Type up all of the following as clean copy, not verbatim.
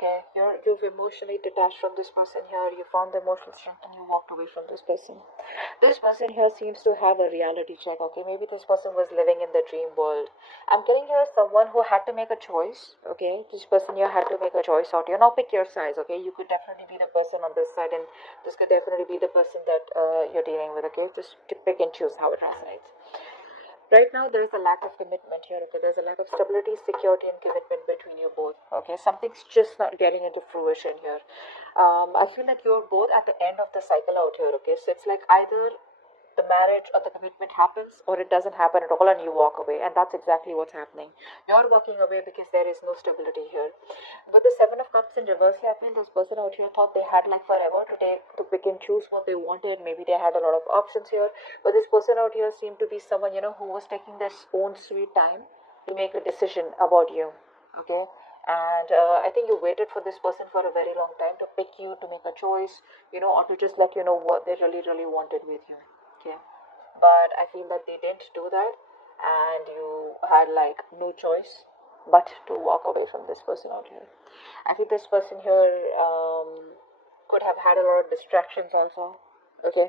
Okay, you've emotionally detached from this person here. You found the emotional strength and you walked away from this person. This person here seems to have a reality check. Okay, maybe this person was living in the dream world. I'm getting here someone who had to make a choice. Okay, this person here had to make a choice out here. Now pick your size. Okay, you could definitely be the person on this side, and this could definitely be the person that you're dealing with. Okay, just pick and choose how it resonates. Right now, there is a lack of commitment here. Okay, there's a lack of stability, security, and commitment between you both. Okay, something's just not getting into fruition here. I feel like you're both at the end of the cycle out here. Okay, so it's like either the marriage or the commitment happens or it doesn't happen at all and you walk away, and that's exactly what's happening. You're walking away because there is no stability here. But the Seven of Cups in reverse here, I feel this person out here thought they had like forever to pick and choose what they wanted. Maybe they had a lot of options here, but this person out here seemed to be someone, who was taking their own sweet time to make a decision about you. Okay, and I think you waited for this person for a very long time to pick you, to make a choice, or to just let you know what they really really wanted with you. Okay, but I feel that they didn't do that, and you had like no choice but to walk away from this person out here. I think this person here could have had a lot of distractions also. Okay,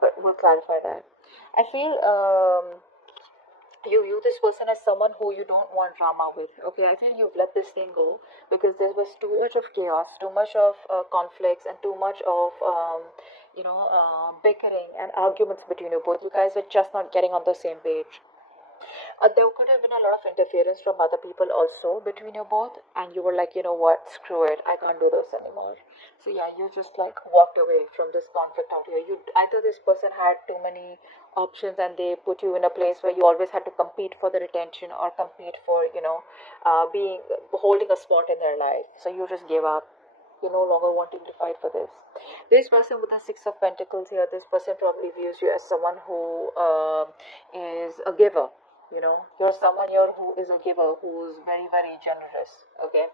but we'll clarify that. I feel you view this person as someone who you don't want drama with. Okay, I feel you've let this thing go because there was too much of chaos, too much of conflicts, and too much of bickering and arguments between you both. You guys were just not getting on the same page. There could have been a lot of interference from other people also between you both, and you were like, you know what, screw it, I can't do this anymore. So yeah, you just like walked away from this conflict out here. You either this person had too many options and they put you in a place where you always had to compete for their attention or compete for being holding a spot in their life. So you just gave up. You're no longer wanting to fight for this. This person with the Six of Pentacles here, this person probably views you as someone who is a giver. You're someone here who is a giver, who's very, very generous. Okay.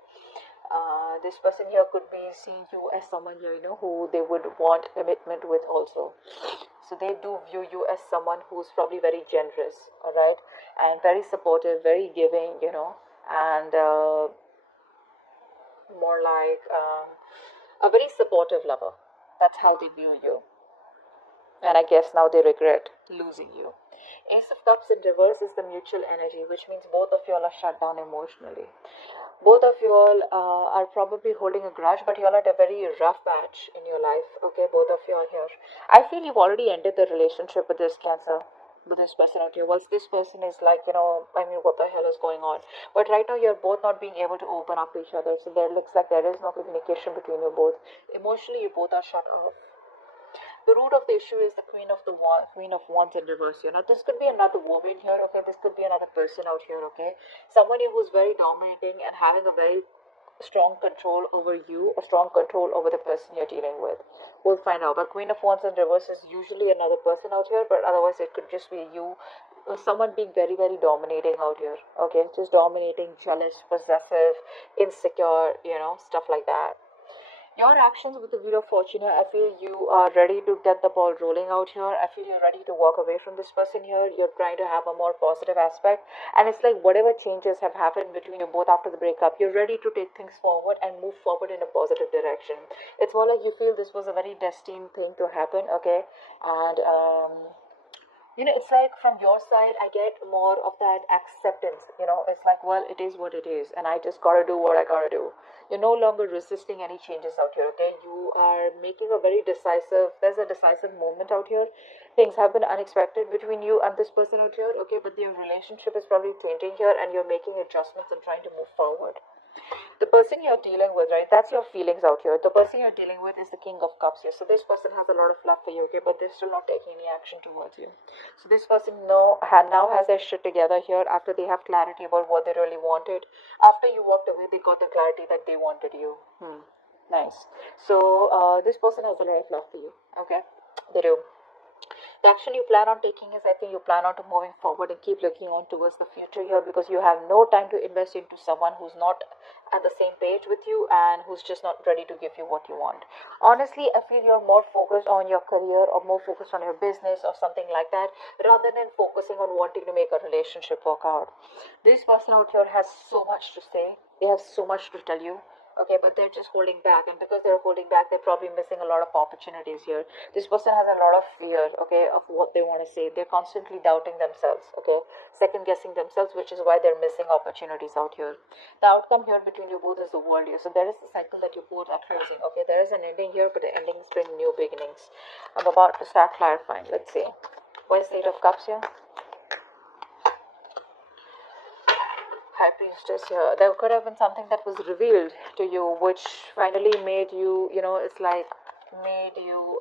This person here could be seeing you as someone here, who they would want commitment with also. So they do view you as someone who's probably very generous, all right, and very supportive, very giving, and more like a very supportive lover. That's how they view you. And I guess now they regret losing you. Ace of Cups in reverse is the mutual energy, which means both of you all are shut down emotionally. Both of you all are probably holding a grudge, but you all had a very rough patch in your life. Okay, both of you are here. I feel you've already ended the relationship with this Cancer, with this person out here. Once this person is like, I mean, what the hell is going on? But right now, you're both not being able to open up to each other. So there looks like there is no communication between you both. Emotionally, you both are shut off. The root of the issue is the Queen of Wands in reverse here. Now, this could be another woman here, okay? This could be another person out here, okay? Someone who's very dominating and having a very strong control over you or strong control over the person you're dealing with. We'll find out. But Queen of Wands in reverse is usually another person out here, but otherwise it could just be you, someone being very, very dominating out here, okay? Just dominating, jealous, possessive, insecure, stuff like that. Your actions with the Wheel of Fortune here, I feel you are ready to get the ball rolling out here. I feel you're ready to walk away from this person here. You're trying to have a more positive aspect. And it's like whatever changes have happened between you both after the breakup, you're ready to take things forward and move forward in a positive direction. It's more like you feel this was a very destined thing to happen, okay? And it's like from your side, I get more of that acceptance. It's like, well, it is what it is, and I just gotta do what I gotta do. You're no longer resisting any changes out here, okay? You are making a very there's a decisive moment out here. Things have been unexpected between you and this person out here, okay? But your relationship is probably changing here, and you're making adjustments and trying to move forward. The person you're dealing with, right? That's your feelings out here. The person you're dealing with is the King of Cups here. So this person has a lot of love for you, okay? But they're still not taking any action towards you. So this person now has their shit together here after they have clarity about what they really wanted. After you walked away, they got the clarity that they wanted you. Nice. So this person has a lot of love for you, okay? They do. The action you plan on taking is, I think you plan on to moving forward and keep looking on towards the future here, because you have no time to invest into someone who's not at the same page with you and who's just not ready to give you what you want. Honestly, I feel you're more focused on your career or more focused on your business or something like that, rather than focusing on wanting to make a relationship work out. This person out here has so much to say, they have so much to tell you. Okay, but they're just holding back, and because they're holding back, they're probably missing a lot of opportunities here. This person has a lot of fear, okay, of what they want to say. They're constantly doubting themselves, okay, second guessing themselves, which is why they're missing opportunities out here. The outcome here between you both is the world here. So there is the cycle that you both are closing, okay. There is an ending here, but the endings bring new beginnings. I'm about to start clarifying. Let's see. Why is the Eight of Cups here? High Priestess here. There could have been something that was revealed to you, which finally made you, it's like made you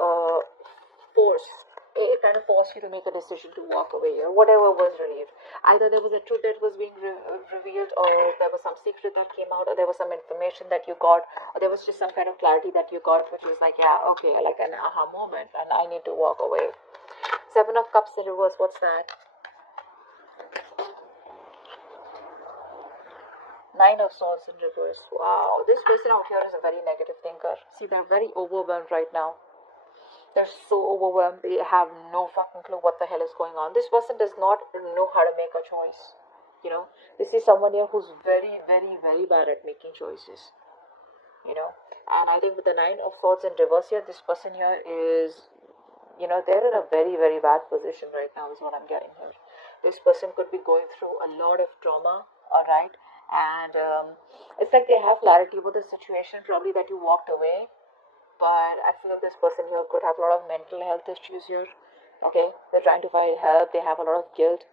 force. It kind of forced you to make a decision to walk away here. Whatever was revealed. Either there was a truth that was being revealed, or there was some secret that came out, or there was some information that you got, or there was just some kind of clarity that you got, which was like, yeah, okay, like an aha moment, and I need to walk away. Seven of Cups in reverse. What's that? Nine of Swords in reverse. Wow, this person out here is a very negative thinker. See, they're very overwhelmed right now. They're so overwhelmed. They have no fucking clue what the hell is going on. This person does not know how to make a choice. This is someone here who's very, very, very bad at making choices. And I think with the Nine of Swords in reverse here, this person here is, they're in a very, very bad position right now, is what I'm getting here. This person could be going through a lot of trauma, alright? And it's like they have clarity about the situation, probably that you walked away, but I feel this person here could have a lot of mental health issues here. Okay, they're trying to find help, they have a lot of guilt,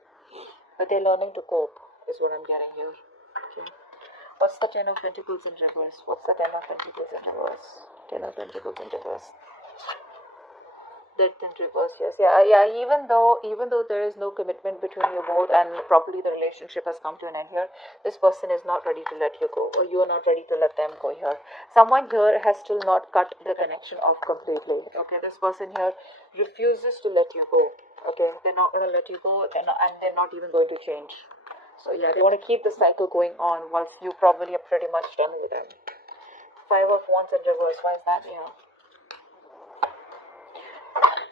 but they're learning to cope, is what I'm getting here. Okay, what's the Ten of Pentacles in reverse? What's the Ten of Pentacles in reverse? Ten of Pentacles in reverse. Death in reverse. Yes, yeah. Even though there is no commitment between you both, and probably the relationship has come to an end here, this person is not ready to let you go, or you are not ready to let them go here. Someone here has still not cut the connection off completely. Okay, this person here refuses to let you go. Okay, they're not going to let you go, and they're not even going to change. So yeah, they want to keep the cycle going on, whilst you probably are pretty much done with them. Five of Wands in reverse. Why is that? Yeah.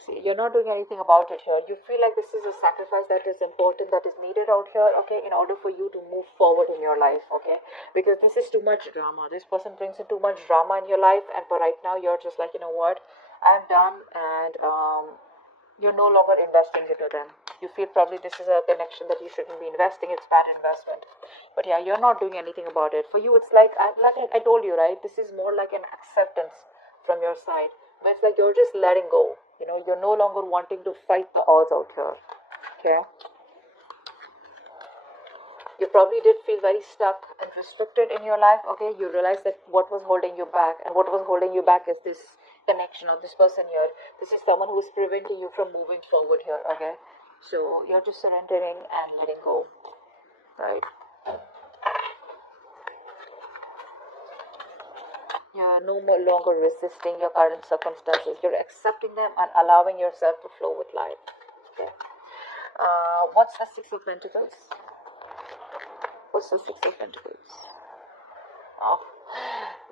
See, you're not doing anything about it here. You feel like this is a sacrifice that is important, that is needed out here, okay, in order for you to move forward in your life, okay, because this is too much drama. This person brings in too much drama in your life, and for right now, you're just like, you know what, I'm done, and you're no longer investing into them. You feel probably this is a connection that you shouldn't be investing. It's bad investment. But yeah, you're not doing anything about it. For you, it's like I told you, right? This is more like an acceptance from your side. But it's like you're just letting go. You're no longer wanting to fight the odds out here. Okay? You probably did feel very stuck and restricted in your life. Okay? You realize that what was holding you back, and what was holding you back is this connection, or this person here. This is someone who is preventing you from moving forward here. Okay? So you're just surrendering and letting go. Right? You're no more longer resisting your current circumstances. You're accepting them and allowing yourself to flow with life. Okay. What's the Six of Pentacles? What's the Six of Pentacles? Oh,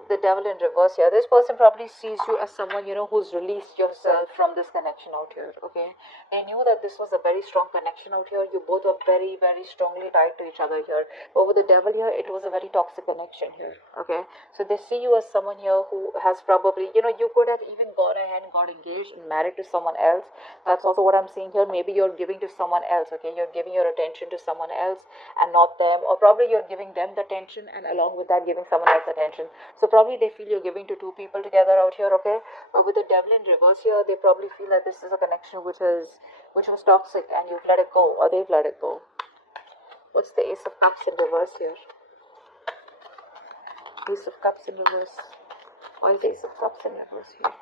the Devil in reverse here. This person probably sees you as someone, who's released yourself from this connection out here. Okay, they knew that this was a very strong connection out here. You both were very, very strongly tied to each other here. But with the Devil here, it was a very toxic connection here. Okay, so they see you as someone here who has probably, you could have even gone ahead and got engaged and married to someone else. That's also what I'm seeing here. Maybe you're giving to someone else. Okay, you're giving your attention to someone else and not them, or probably you're giving them the attention and along with that giving someone else attention. So probably they feel you're giving to two people together out here. Okay, but with the Devil in reverse here, they probably feel that this is a connection which was toxic, and you've let it go, or they've let it go. What's the Ace of Cups in reverse here? Ace of Cups in reverse. Why is the Ace of Cups in reverse here?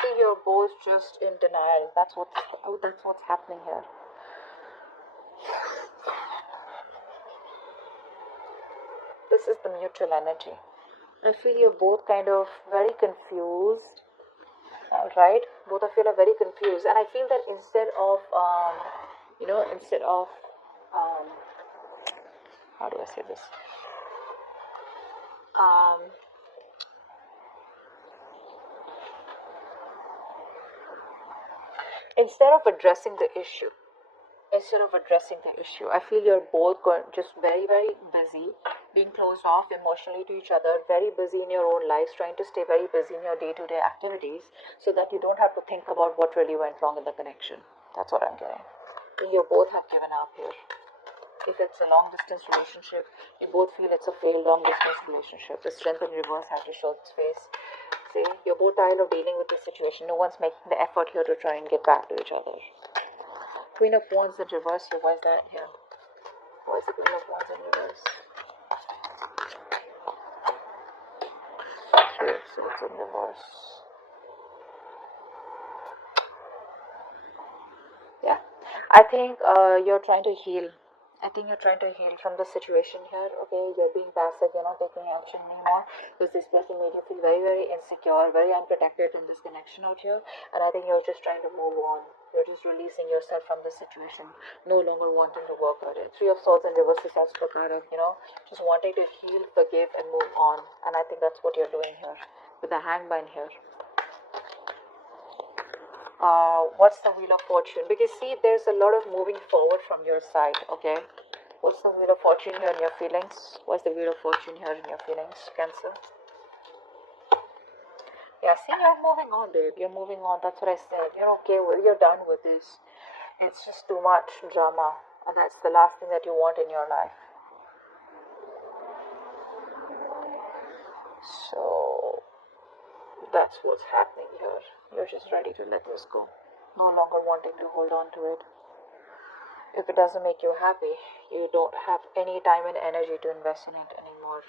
See, you're both just in denial. That's what's happening here. This is the mutual energy. I feel you're both kind of very confused, All right, both of you are very confused, and I feel that instead of um, how do I say this? Um, instead of addressing the issue, I feel you're both just very, very busy, being closed off emotionally to each other, very busy in your own lives, trying to stay very busy in your day-to-day activities, so that you don't have to think about what really went wrong in the connection. That's what I'm getting. You both have given up here. If it's a long distance relationship, you both feel it's a failed long distance relationship. The strength in reverse has to show its face. See, you're both tired of dealing with this situation. No one's making the effort here to try and get back to each other. Queen of Wands in reverse here. Why is that here? Why is the Queen of Wands in reverse? Here, so it's in reverse. Yeah, I think you're trying to heal. From the situation here. Okay, you're being passive, you're not taking action anymore because this person made you feel very, very insecure, very unprotected in this connection out here. And I think you're just trying to move on. You're just releasing yourself from this situation, no longer wanting to work on it. Three of Swords in reverse is also a card of, just wanting to heal, forgive, and move on. And I think that's what you're doing here with the Hangman here. What's the Wheel of Fortune? Because see, there's a lot of moving forward from your side. Okay, what's the Wheel of Fortune here in your feelings? What's the Wheel of Fortune here in your feelings, Cancer? Yeah, see, you're moving on, babe. You're moving on. That's what I said. You're okay with. You're done with this. It's just too much drama, and that's the last thing that you want in your life. So that's what's happening here. You're just ready to let this go, no longer wanting to hold on to it. If it doesn't make you happy, you don't have any time and energy to invest in it anymore.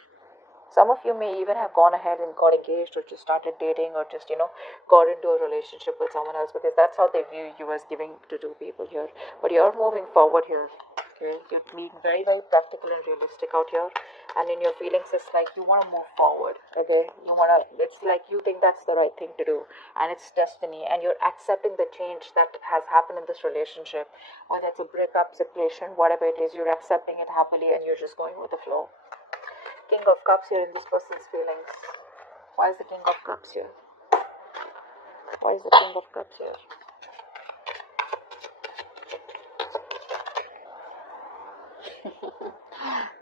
Some of you may even have gone ahead and got engaged or just started dating or just, got into a relationship with someone else because that's how they view you as giving to two people here. But you're moving forward here. Okay? You're being very, very practical and realistic out here. And in your feelings, it's like you want to move forward. Okay? It's like you think that's the right thing to do. And it's destiny. And you're accepting the change that has happened in this relationship. Whether it's a breakup, separation, whatever it is, you're accepting it happily and you're just going with the flow. King of Cups here in this person's feelings. Why is the King of Cups here? Why is the King of Cups here?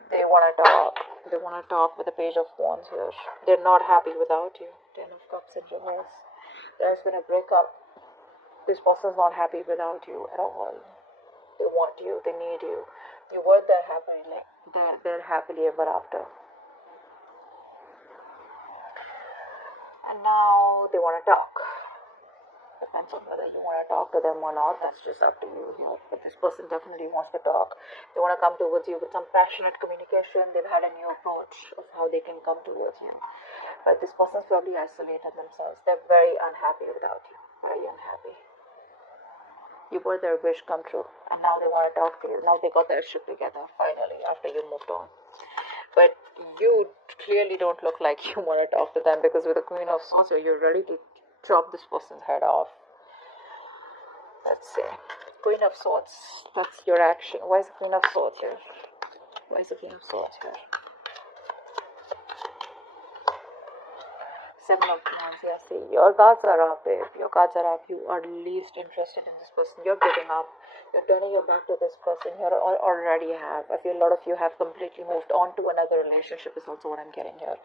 They want to talk. They want to talk with the Page of Wands here. They're not happy without you. Ten of Cups in reverse. There's been a breakup. This person's not happy without you at all. They want you. They need you. You were there happily. They're happily ever after. And now they want to talk. Depends on whether you want to talk to them or not. That's just up to you here. But this person definitely wants to talk. They want to come towards you with some passionate communication. They've had a new approach of how they can come towards you. But this person's probably isolated themselves. They're very unhappy without you. Very unhappy. You were their wish come true. And now they want to talk to you. Now they got their shit together, finally, after you moved on. But you clearly don't look like you want to talk to them because with the Queen of Swords, you're ready to chop this person's head off. Let's see. Queen of Swords. That's your action. Why is the Queen of Swords here? Why is the Queen of Swords here? Seven of Wands. Yes, see, your cards are up, babe. Your cards are up. You are least interested in this person. You're giving up. You're turning your back to this person. You already have. I feel a lot of you have completely moved on to another relationship is also what I'm getting here.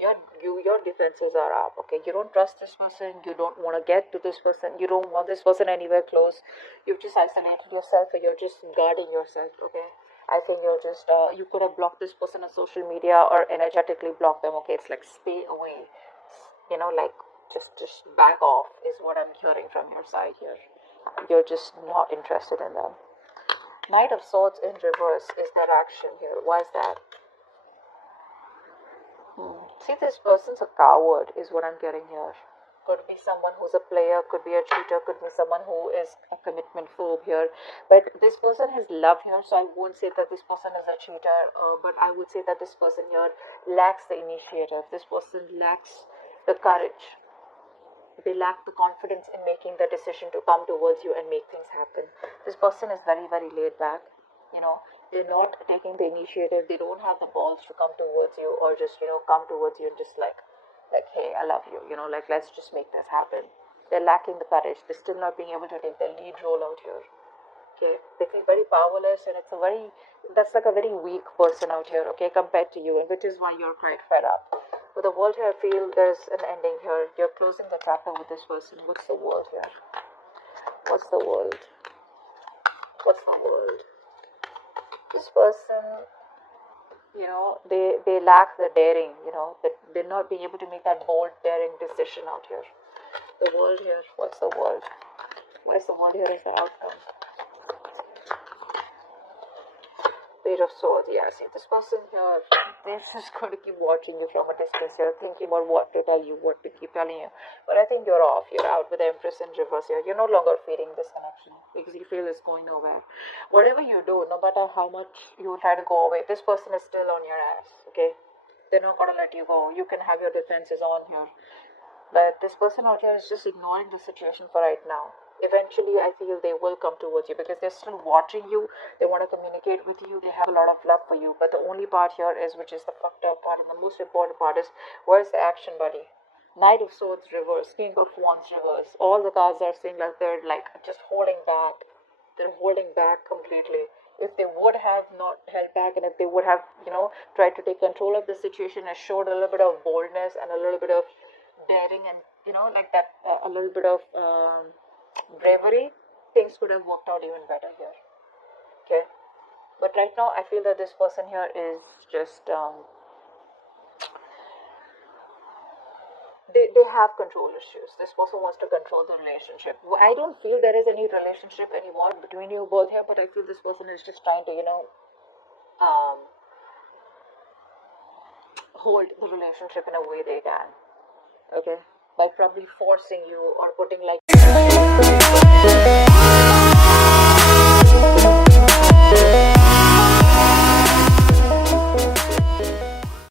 Your defenses are up, okay? You don't trust this person. You don't want to get to this person. You don't want this person anywhere close. You've just isolated yourself or you're just guarding yourself, okay? I think you're just, you could have blocked this person on social media or energetically blocked them, okay? It's like stay away. Just back off is what I'm hearing from your side here. You're just not interested in them. Knight of Swords in reverse is their action here. Why is that? See, this person's a coward is what I'm getting here. Could be someone who's a player, could be a cheater, could be someone who is a commitment phobe here. But this person has love here, so I won't say that this person is a cheater, but I would say that this person here lacks the initiative. This person lacks the courage. they lack the confidence in making the decision to come towards you and make things happen. This person is very, very laid back. They're not taking the initiative. They don't have the balls to come towards you, or just come towards you and just like, hey, I love you. Like, let's just make this happen. They're lacking the courage. They're still not being able to take the lead role out here. Okay, they feel very powerless, and that's like a very weak person out here, okay, compared to you, and which is why you're quite fed up. With the world here, I feel there's an ending here. You're closing the chapter with this person. What's the world here? What's the world? What's the world? This person, they lack the daring, that they're not being able to make that bold, daring decision out here. The world here, what's the world? What is the world here as the outcome? Page of Swords. Yeah, see, this person here, they're just going to keep watching you from a distance here, thinking about what to tell you, what to keep telling you. But I think you're off. You're out with the Empress in reverse here. You're no longer feeling this connection because you feel it's going nowhere. Whatever you do, no matter how much you try to go away, this person is still on your ass, okay? They're not going to let you go. You can have your defenses on here. But this person out here is just ignoring the situation for right now. Eventually, I feel they will come towards you because they're still watching you. They want to communicate with you. They have a lot of love for you. But the only part here is, which is the fucked up part, and the most important part is, where's the action, buddy? Knight of Swords reverse, King of Wands reverse. All the cards are saying like they're like just holding back. They're holding back completely. If they would have not held back, and if they would have, tried to take control of the situation and showed a little bit of boldness and a little bit of daring and, like that, a little bit of bravery, things could have worked out even better here. Okay, but right now I feel that this person here is just they have control issues. This person wants to control the relationship. I don't feel there is any relationship anymore between you both here, but I feel this person is just trying to hold the relationship in a way they can, okay, by probably forcing you or putting like